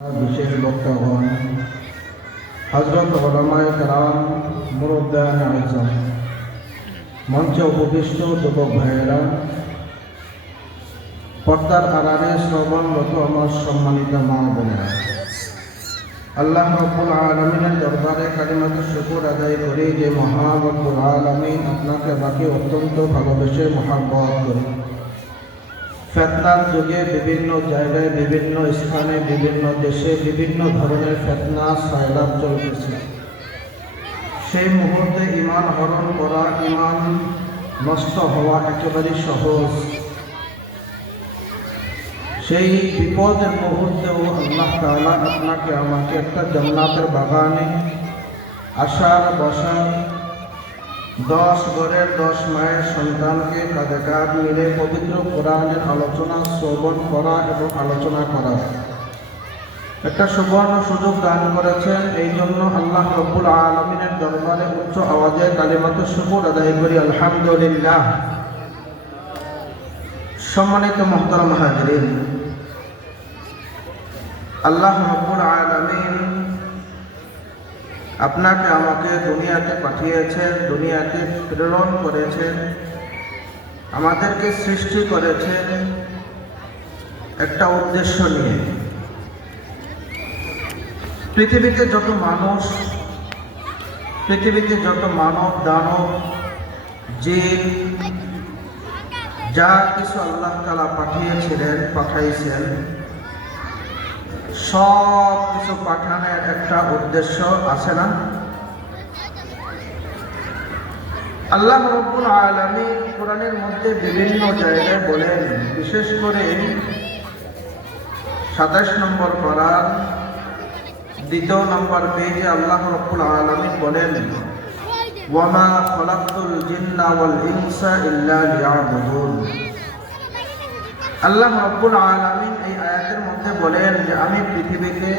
বিশেষ বক্তাগণ, হযরত উলামায়ে কেরাম, মুরব্বিয়ানে আযম, মঞ্চে উপবিষ্ট যুবক ভাইয়েরা, পর্দার আড়ালে শ্রবণরত আমার সম্মানিত মা বোনেরা, আল্লাহ রাব্বুল আলামিনের দরবারে কালিমাতুশ শুকর আদায় করি যে মহান রব্বুল আলামিন আপনাকে আমাকে অত্যন্ত ভালোবেসে মহব্বত করি। ফিতনার যুগে বিভিন্ন জায়গায়, বিভিন্ন স্থানে, বিভিন্ন দেশে বিভিন্ন ধরনের ফিতনা সায়লাব চলতেছে। সেই মুহূর্তে ঈমান হরণ করা, ঈমান নষ্ট হওয়া একেবারে সহজ। সেই বিপদের মুহূর্তেও আল্লাহ তাআলা আপনাকে আমাকে একটা জান্নাতের বাগানে আসার বসার, 10 ঘরের 10 মায়ের সন্তানকে কাঁধে কাঁধ মিলে পবিত্র কোরআনের আলোচনা শ্রবণ করা এবং আলোচনা করা একটা সুবর্ণ সুযোগ দান করেছেন। এই জন্য আল্লাহ রাব্বুল আলামিনের দরবারে উচ্চ আওয়াজে কালিমাতুশ শুকর আদায় করি আলহামদুলিল্লাহ। সম্মানিত মুহতারাম হাজিরিন, আল্লাহ রাব্বুল আলামিন আপনাকে আমাকে দুনিয়াতে পাঠিয়েছেন, দুনিয়াতে প্রেরণ করেছেন, আমাদেরকে সৃষ্টি করেছেন একটা উদ্দেশ্য নিয়ে। পৃথিবীতে যত মানুষ, পৃথিবীতে যত মানব দানব জিন যা কিছু আল্লাহ তাআলা পাঠাইছেন, সব কিছু পাঠানোর একটা উদ্দেশ্য আছে না? আল্লাহ রাব্বুল আলামিন কোরআনের মধ্যে বিভিন্ন জায়গায় বলেন, বিশেষ করে 27 নম্বর পারার 2 নম্বর পেজে আল্লাহ রাব্বুল আলামিন বলেন, ওয়ামা খালাকতুল জিন্না ওয়াল ইনসা ইল্লা লিয়াবুদুন। আল্লাহ রাব্বুল আলামিন এই আয়াতের মধ্যে বলেন যে আমি পৃথিবীতে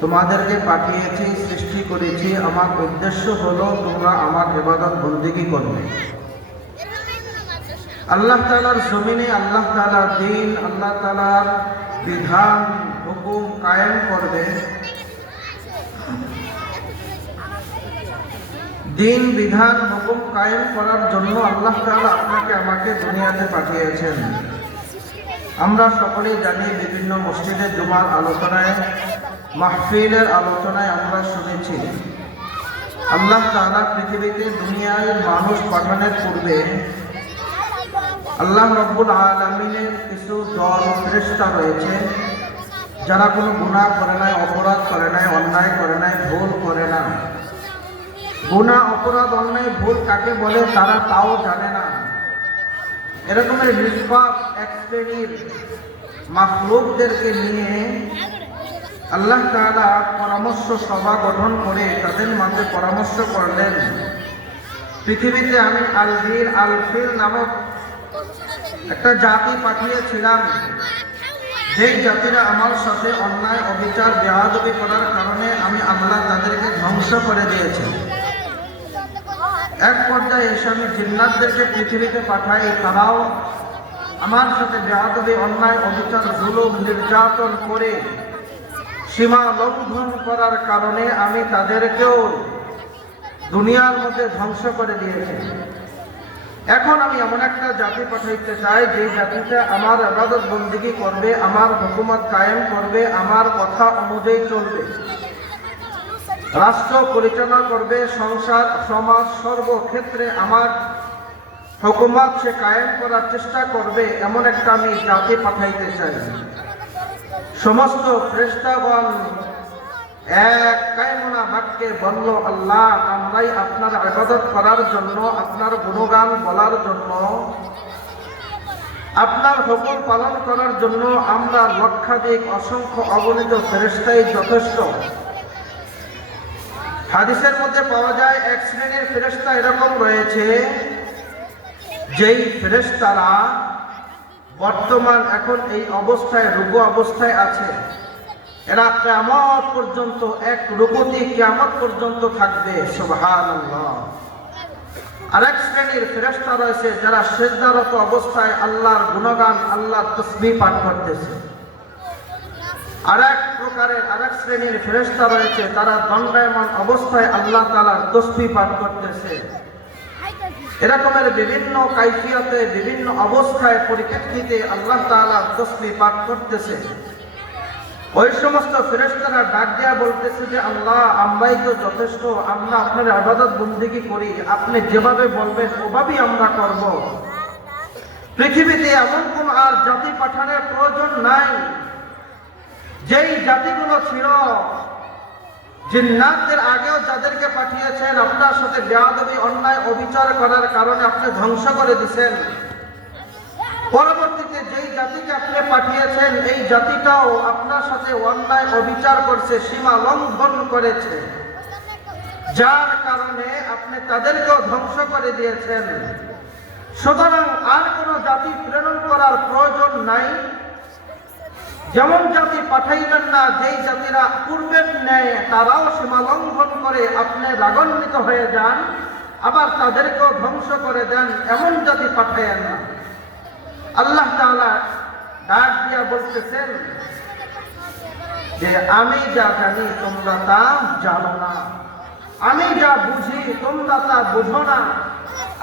তোমাদেরকে পাঠিয়েছি, সৃষ্টি করেছি, আমার উদ্দেশ্য হলো তোমরা আমার ইবাদত বন্দেগী করবে। আল্লাহ তাআলার জমিনে আল্লাহ তাআলার দ্বীন, আল্লাহ তাআলার বিধান হুকুম কায়েম করবে। দ্বীন বিধান হুকুম কায়েম করার জন্য আল্লাহ তাআলা আপনাকে আমাকে দুনিয়াতে পাঠিয়েছেন। আমরা সকলেই জানি, বিভিন্ন মসজিদে জুমার আলোচনায়, মাহফিলের আলোচনায় আমরা শুনেছি আল্লাহ তাআলা পৃথিবীতে দুনিয়ায় মানুষ পাঠানোর পূর্বে আল্লাহ রাব্বুল আলামিনের কিছু দল ফেরেশতা রয়েছে যারা কোনো গুনাহ করে নাই, অপরাধ করে নাই, অন্যায় করে নাই, ভুল করে না। গুনাহ, অপরাধ, অন্যায়, ভুল কাকে বলে তারা তাও জানে না। এরকমের নিষ্পাপ এক শ্রেণীর মাখলুকদেরকে নিয়ে আল্লাহ তাআলা পরামর্শ সভা গঠন করে তাদের মাঝে পরামর্শ করলেন, পৃথিবীতে আমি আল-ফিল নামক একটা জাতি পাঠিয়েছিলাম, যেই জাতিরা আমার সাথে অন্যায়, অবিচার, বেয়াদবি করার কারণে আমি আল্লাহ তাদেরকে ধ্বংস করে দিয়েছি। এক পর্যায়ে এসে আমি জিন্নাতদেরকে পৃথিবীতে পাঠাই, তারাও আমার সাথে বেয়াদবি, অন্যায়, অবিচার, জুলুম, নির্যাতন করে সীমা লঙ্ঘন করার কারণে আমি তাদেরকেও দুনিয়ার মধ্যে ধ্বংস করে দিয়েছি। এখন আমি এমন একটা জাতি পাঠাইতে চাই যে জাতিটা আমার ইবাদত বন্দেগী করবে, আমার হুকুমত কায়েম করবে, আমার কথা অনুযায়ী চলবে, রাষ্ট্র পরিচালনা করবে, সংসার, সমাজ, সর্বক্ষেত্রে আমার হুকুমত সে কায়েম করার চেষ্টা করবে, এমন একটা আমি জাতি পাঠাইতে চাই। সমস্ত ফেরেশতাগণ এক কায়মনা বাক্যে বলল, আল্লাহ, আমরাই আপনার ইবাদত করার জন্য, আপনার গুণগান বলার জন্য, আপনার হুকুম পালন করার জন্য আমরা লক্ষাধিক অসংখ্য অগণিত ফেরেশতাই যথেষ্ট। হাদিসের মধ্যে পাওয়া যায় এক শ্রেণীর ফেরেশতা এরকম রয়েছে যেই ফেরেশতারা বর্তমান এখন এই অবস্থায়, রুকু অবস্থায় আছে। এরা কিয়ামত পর্যন্ত, এক রুকুতে কিয়ামত পর্যন্ত থাকবে। সুবহানাল্লাহ। আরেক শ্রেণীর ফেরেশতা রয়েছে যারা সিজদারত অবস্থায় আল্লাহর গুণগান, আল্লাহর তাসবিহ পাঠ করতেছে। আরেক শ্রেণীর ফেরেশতা রয়েছে, তারা দণ্ডায়মান অবস্থায় আল্লাহ তাআলার তাসবিহ পাঠ করতেছে। এরকমের বিভিন্ন কাইফিয়তে, বিভিন্ন অবস্থায়, পরিপ্রেক্ষিতে আল্লাহ তাআলা তাসবিহ পাঠ করতেছে। ওই সমস্ত ফেরেশতারা ডাক দেয়া বলতেছে যে আল্লাহ, আমরাই তো যথেষ্ট, আমরা আপনার ইবাদত বন্দেগী করি, আপনি যেভাবে বলবেন ওভাবেই আমরা করব। পৃথিবীতে এমন কোন আর জাতি পাঠানোর প্রয়োজন নাই যেই জাতিগুলো ছিল জিন্নাতদের আগেও যাদেরকে পাঠিয়েছেন, আপনার সাথে বেয়াদবি, অন্যায়, অবিচার করার কারণে আপনি ধ্বংস করে দিয়েছেন। পরবর্তীতে যেই জাতিকে আপনি পাঠিয়েছেন, এই জাতিটাও আপনার সাথে অন্যায়, অবিচার করছে, সীমা লঙ্ঘন করেছে, যার কারণে আপনি তাদেরকেও ধ্বংস করে দিয়েছেন। সুতরাং আর কোন জাতি প্রেরণ করার প্রয়োজন নাই। যেমন জাতি পাঠাইবেন না, যেই জাতিরা পূর্বের ন্যায় তারাও সীমা লঙ্ঘন করে আপনি রাগান্বিত হয়ে যান, আবার তাদেরকেও ধ্বংস করে দেন, এমন জাতি পাঠাইয়েন না। আল্লাহ তাআলা ডাক দিয়া বলতেছেন যে আমি যা জানি তোমরা তা জানো না, আমি যা বুঝি তোমরা তা বুঝো না,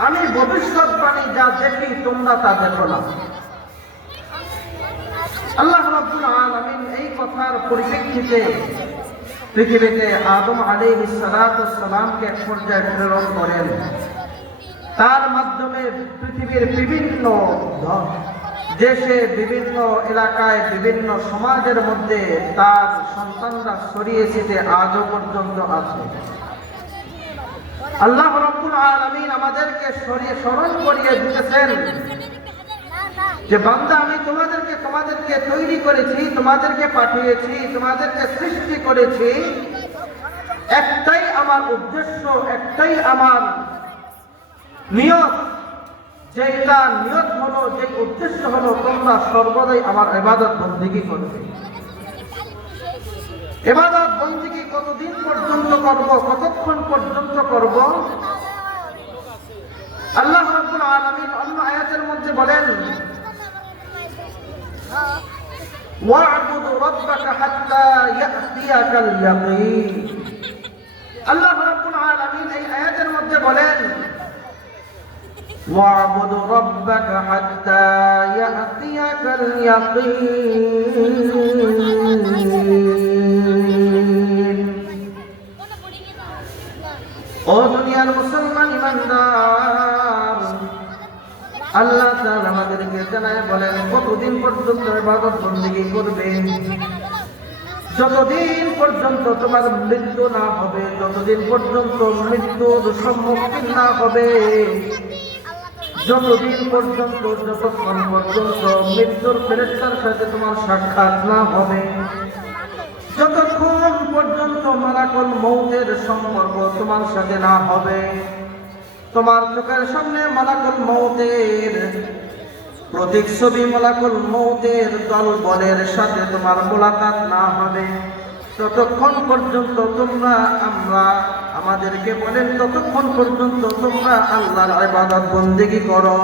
আমি ভবিষ্যৎবাণী যা দেখি তোমরা তা দেখো না। আল্লাহ রাব্বুল আলামিন এই কথার পরিপ্রেক্ষিতে পৃথিবীতে আদম আলাইহিস সালামকে এক পর্যায়ে প্রেরণ করেন। তার মাধ্যমে পৃথিবীর বিভিন্ন দেশে, বিভিন্ন এলাকায়, বিভিন্ন সমাজের মধ্যে তার সন্তানরা ছড়িয়ে ছিটে আজও পর্যন্ত আছে। আল্লাহ রাব্বুল আলামিন আমাদেরকে স্মরণ করিয়ে দিতেছেন যে বান্দা, আমি তোমাদেরকে তৈরি করেছি, তোমাদেরকে পাঠিয়েছি, তোমাদেরকে সৃষ্টি করেছি, একটাই আমার উদ্দেশ্য, একটাই আমার নিয়ত। যেটা নিয়ত হলো, যে উদ্দেশ্য হলো, তোমরা সর্বদাই আমার ইবাদত বন্দেগী করবে। ইবাদত বন্দেগী কতদিন পর্যন্ত করব, কতক্ষণ পর্যন্ত করব? আল্লাহ রাব্বুল আলামিন অন্য আয়াতের মধ্যে বলেন, ওয়া'বুদ রাব্বাকা হাত্তা ইয়াতিয়াকাল ইয়াকিন। আল্লাহ রাব্বুল আলামিন এই আয়াতের মধ্যে বলেন, ওয়া'বুদ রাব্বাকা হাত্তা ইয়াতিয়াকাল ইয়াকিন। ও দুনিয়ার মুসলমান ইমানদার, আল্লাহ তাআলা আমাদেরকে জানায় বলেন কতদিন পর্যন্ত ইবাদত বন্দেগী করবে? যতদিন পর্যন্ত তোমার মৃত্যু না হবে, যতদিন পর্যন্ত মৃত্যুর সম্মুখীন না হবে, যতদিন পর্যন্ত, যতক্ষণ পর্যন্ত মৃত্যুর ফেরেশতার সাথে তোমার সাক্ষাৎ না হবে, যতক্ষণ পর্যন্ত মালাকুল মউতের সম্পর্ক তোমার সাথে না হবে, তোমার চোখের সামনে মালাকুল মউতের প্রতিচ্ছবি, মালাকুল মউতের দলবলের সাথে তোমার মোলাকাত না হবে, ততক্ষণ পর্যন্ত তোমরা, আমাদেরকে বলেন, ততক্ষণ পর্যন্ত তোমরা আল্লাহর ইবাদত বন্দেগী করো।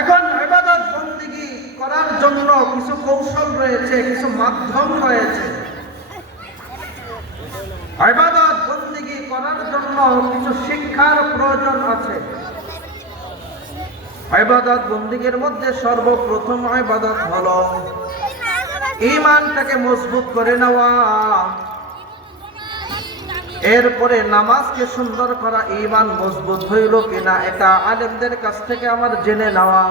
এখন ইবাদত বন্দেগী করার জন্য কিছু কৌশল রয়েছে, কিছু মাধ্যম রয়েছে। ইবাদত বন্দেগী করার জন্য কিছু শিক্ষার প্রয়োজন আছে। ইবাদত বন্দেগীর মধ্যে সর্বপ্রথম ইবাদত হলো ঈমানটাকে মজবুত করে নেওয়া, এরপরে নামাজকে সুন্দর করা। ঈমান মজবুত হইল কিনা এটা আলেমদের কাছ থেকে আমার জেনে নেওয়া।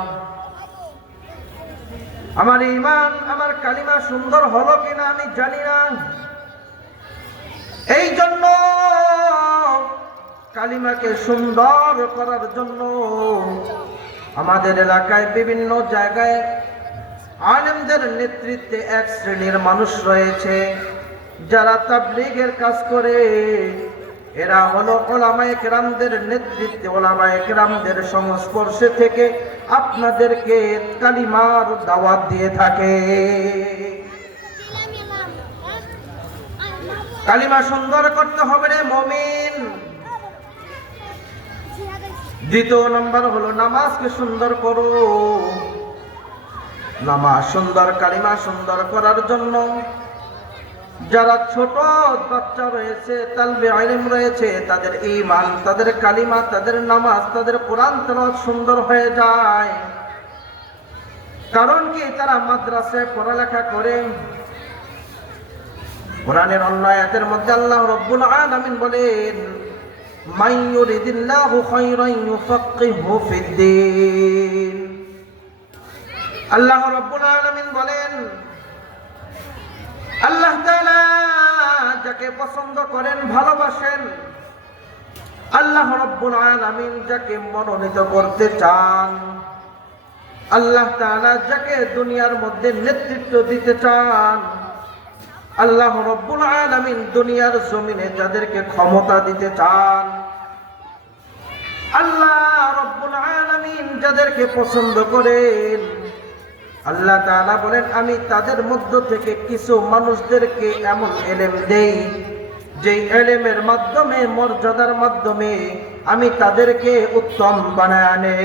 আমার ঈমান, আমার কালিমা সুন্দর হলো কিনা আমি জানি না, এই জন্য কালিমাকে সুন্দর করার জন্য আমাদের এলাকায় বিভিন্ন জায়গায় আলেমদের নেতৃত্বে এক শ্রেণীর মানুষ রয়েছে যারা তাবলীগের কাজ করে। এরা হলো উলামায়ে কেরামদের নেতৃত্বে, উলামায়ে কেরামদের সংস্পর্শে থেকে আপনাদেরকে কালিমার দাওয়াত দিয়ে থাকে। কালিমা সুন্দর করতে হবে রে মুমিন। দ্বিতীয় নম্বর হলো নামাজকে সুন্দর করো। নামাজ সুন্দর, কালিমা সুন্দর করার জন্য যারা ছোট বাচ্চা রয়েছে, তালবে ইলম রয়েছে, তাদের ঈমান, তাদের কালিমা, তাদের নামাজ, তাদের কোরআন তেলাওয়াত সুন্দর হয়ে যায়। কারণ কি? তারা মাদ্রাসায় পড়ালেখা করে। কোরআনের অন্য আয়াতের মধ্যে আল্লাহ রাব্বুল আলামিন বলেন, মান ইউরিদিল্লাহু খায়রান ইউফাক্কিহু ফিদ্দীন। আল্লাহ রাব্বুল আলামিন বলেন, আল্লাহ তাআলা যাকে পছন্দ করেন, ভালোবাসেন, আল্লাহ রাব্বুল আলামিন যাকে মনোনীত করতে চান, আল্লাহ তাআলা যাকে দুনিয়ার মধ্যে নেতৃত্ব দিতে চান, আল্লাহ রাব্বুল আলামিন দুনিয়ার জমিনে যাদেরকে ক্ষমতা দিতে চান, আল্লাহ রাব্বুল আলামিন যাদেরকে পছন্দ করেন, আল্লাহ তাআলা বলেন, আমি তাদের মধ্য থেকে কিছু মানুষদেরকে এমন ইলম দেই, যে ইলমের মাধ্যমে, মর্যাদার মাধ্যমে আমি তাদেরকে উত্তম বানায় আনে।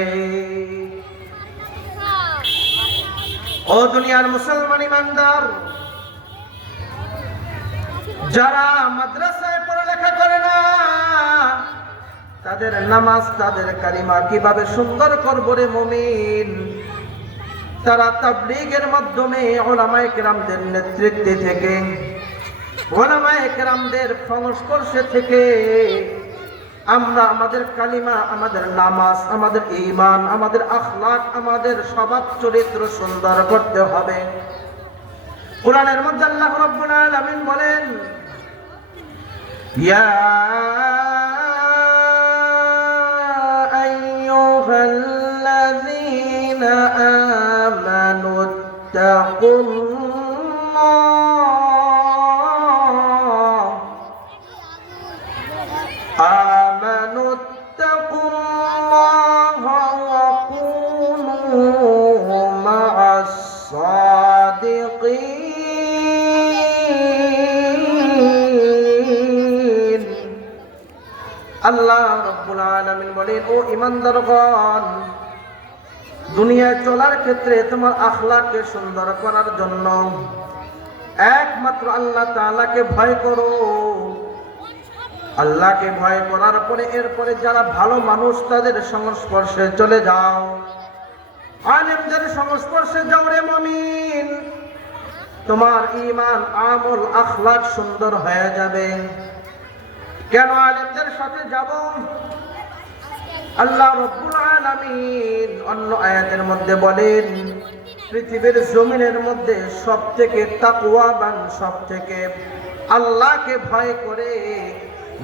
ও দুনিয়ার মুসলমান ইমানদার, যারা মাদ্রাসায় পড়ালেখা করে না, তাদের নামাজ, তাদের কালিমা কিভাবে সুন্দর করব রে মুমিন? তারা তাবলীগের মাধ্যমে, উলামায়ে কেরামদের নেতৃত্বে থেকে, উলামায়ে কেরামদের সংস্পর্শে থেকে আমরা আমাদের কালিমা, আমাদের নামাজ, আমাদের ঈমান, আমাদের আখলাক, আমাদের স্বভাব চরিত্র সুন্দর করতে হবে। কোরআনের মধ্যে আল্লাহ রাব্বুল আলামিন বলেন, ইয়া আইয়ুহাল্লাযীনা আমানু তাকুল্লাহা ওয়া কুনু মা'আস সাদিকিন। আল্লাহ রাব্বুল আলামিন বলেন, ও ঈমানদারগণ, দুনিয়ায় চলার ক্ষেত্রে তোমার আখলাককে সুন্দর করার জন্য একমাত্র আল্লাহ তাআলাকে ভয় করো। আল্লাহকে ভয় করার পরে এরপরে যারা ভালো মানুষ, তাদের সংস্পর্শে চলে যাও, আলেমদের সংস্পর্শে যাও রে মুমিন। তোমার ঈমান, আমল, আখলাক সুন্দর হয়ে যাবে। কেন আলেমদের সাথে যাব? আল্লাহ রাব্বুল আলামিন অন্য আয়াতের মধ্যে বলেন, পৃথিবীর জমিনের মধ্যে সবথেকে তাকওয়াবান, সবথেকে আল্লাহকে ভয় করে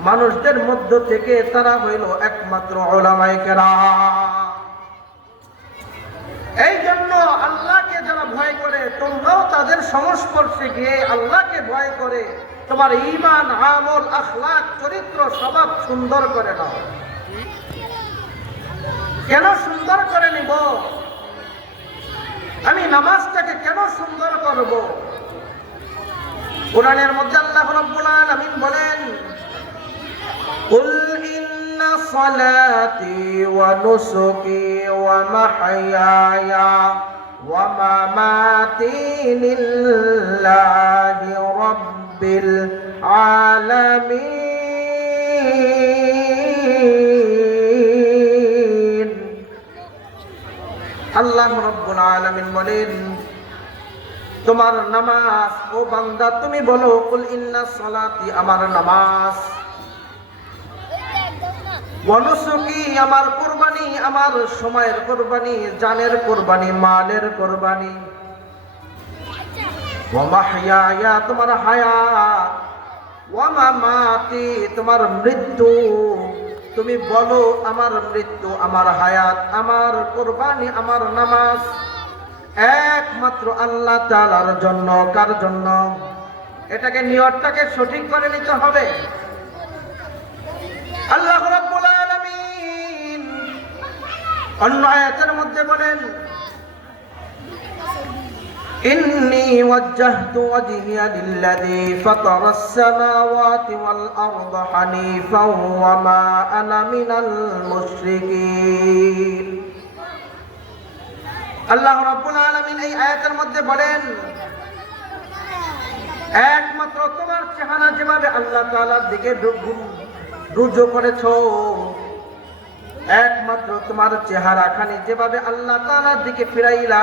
মানুষদের মধ্য থেকে তারা হইল একমাত্র উলামায়ে কেরাম। এই জন্য আল্লাহকে যারা ভয় করে, তোমরাও তাদের সংস্পর্শে গিয়ে আল্লাহকে ভয় করে তোমার ঈমান, আমল, আখলাক, চরিত্র, স্বভাব সুন্দর করে নাও। কেন সুন্দর করে নিব? আমি নামাজটাকে কেন সুন্দর করব? কোরআনের মধ্যে আল্লাহ রাব্বুল আলামিন বলেন, কুল ইন্না সালাতি ওয়া নুসুকি ওয়া মাহইয়ায়া ওয়া মামাতি লিল্লাহি রাব্বিল আলামিন। আল্লাহ রাব্বুল আলামিন বলেন, তোমার নামাজ, ও বান্দা তুমি বলো, কুল ইন্না সালাতি, আমার নামাজ, ওয়া নুসুকি, আমার কুরবানি, আমার সময়ের কুরবানি, জানের কুরবানি, মালের কুরবানি, ওয়া মাহইয়ায়া, তোমার হায়াত, ওয়া মামাতি, তোমার মৃত্যু। তুমি বলো, আমার মৃত্যু, আমার হায়াত, আমার কুরবানি, আমার নামাজ একমাত্র আল্লাহ তাআলার জন্য। কার জন্য? এটাকে নিয়তটাকে সঠিক করে নিতে হবে। আল্লাহ রাব্বুল আলামিন অন্য আয়াতের মধ্যে বলেন, ইন্নী ওয়াজ্জাহতু ওয়াজহিয়া লিল্লাযী ফাতারাস সামাওয়াতি ওয়াল আরদা হানিফাও ওয়া মা আনা মিনাল মুশরিকিন। আল্লাহ রাব্বুল আলামিন এই আয়াতের মধ্যে বলেন, একমাত্র তোমার চেহারা যেভাবে আল্লাহ তাআলার দিকে রুজু করেছো, একমাত্র তোমার চেহারা খানি যেভাবে আল্লাহ তাআলার দিকে ফিরাইলা,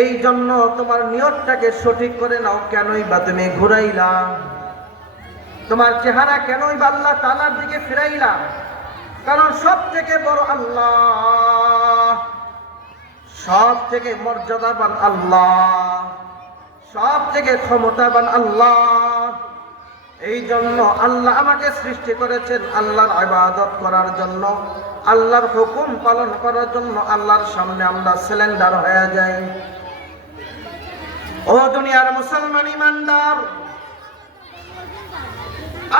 এই জন্য তোমার নিয়তটাকে সঠিক করে নাও। কেনই বা তুমি ঘুরাইলা? তোমার চেহারা কেনই বা আল্লাহ তাআলার দিকে ফিরাইলা? কারণ সব থেকে বড় আল্লাহ, সব থেকে মর্যাদাবান আল্লাহ, সব থেকে ক্ষমতাবান আল্লাহ। এই জন্য আল্লাহ আমাকে সৃষ্টি করেছেন আল্লাহর ইবাদত করার জন্য, আল্লাহর হুকুম পালন করার জন্য। আল্লাহর সামনে আমরা সিলিন্ডার হয়ে যাই। ও দুনিয়ার মুসলমান ইমানদার,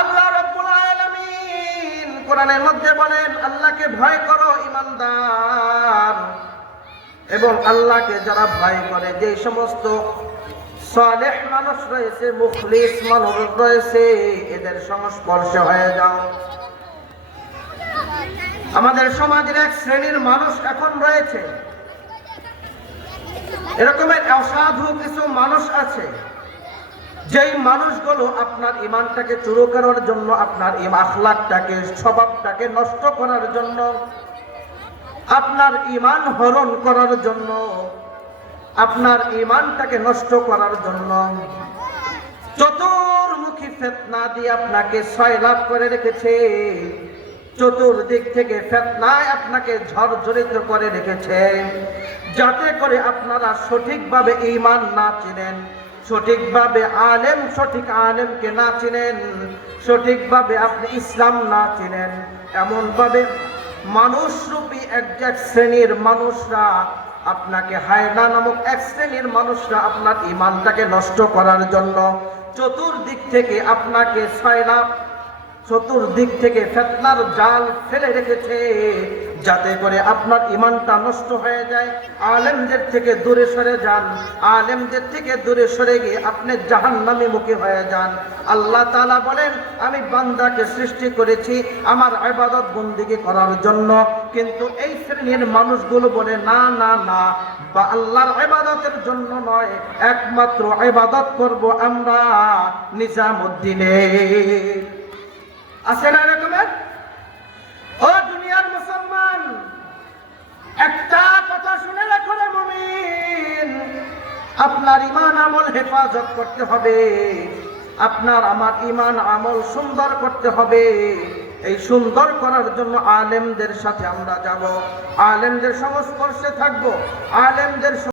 আল্লাহ রাব্বুল আলামিন কোরআনের মধ্যে বলেন, আল্লাহকে ভয় করো ইমানদার। এবং আল্লাহকে যারা ভয় করে, যে সমস্ত সালেহ মানুষ রয়েছে, মুখলিস মানুষ রয়েছে, এদের সংস্পর্শে হয়ে যাও। আমাদের সমাজের এক শ্রেণীর মানুষ এখন রয়েছে, এরকমের অসাধু কিছু মানুষ আছে, যেই মানুষগুলো আপনার ঈমানটাকে চুরো করার জন্য, আপনার আখলাকটাকে, স্বভাবটাকে নষ্ট করার জন্য, আপনার ঈমান হরণ করার জন্য, আপনার ঈমানটাকে নষ্ট করার জন্য চতুর্মুখী ফিতনা দিয়ে আপনাকে সয়লাভ করে রেখেছে। চতুর্দিক থেকে ফিতনায় আপনাকে ঝরঝরিত করে রেখেছে, যাতে করে আপনারা সঠিকভাবে ঈমান না চিনেন, সঠিকভাবে আলেম, সঠিক আলেমকে না চিনেন, সঠিকভাবে আপনি ইসলাম না চিনেন। এমনভাবে মানুষরূপী এক শ্রেণীর মানুষরা আপনাকে, হায়না নামক এক শ্রেণীর মানুষরা আপনার ঈমানটাকে নষ্ট করার জন্য চতুর্দিক থেকে আপনাকে সয়লাভ, চতুর্দিক থেকে ফিতনার জাল ফেলে রেখেছে, যাতে করে আপনার ঈমানটা নষ্ট হয়ে যায়। আলেমদের থেকে দূরে সরে যান, আলেমদের থেকে দূরে সরে গিয়ে আপনি জাহান্নামী মুখী হয়ে যান। আল্লাহ তাআলা বলেন, আমি বান্দাকে সৃষ্টি করেছি আমার ইবাদত বন্দেগী করার জন্য, কিন্তু এই শ্রেণীর মানুষগুলো বলে না না না, বা আল্লাহর ইবাদতের জন্য নয়, একমাত্র ইবাদত করব আমরা নিজামুদ্দিনে। আছে না এরকমের? ও দুনিয়ার মুসলমান, একটা কথা শুনে রাখো রে মুমিন, আপনার ঈমান আমল হেফাজত করতে হবে, আপনার আমার ঈমান আমল সুন্দর করতে হবে। এই সুন্দর করার জন্য আলেমদের সাথে আমরা যাব, আলেমদের সংস্পর্শে থাকবো, আলেমদের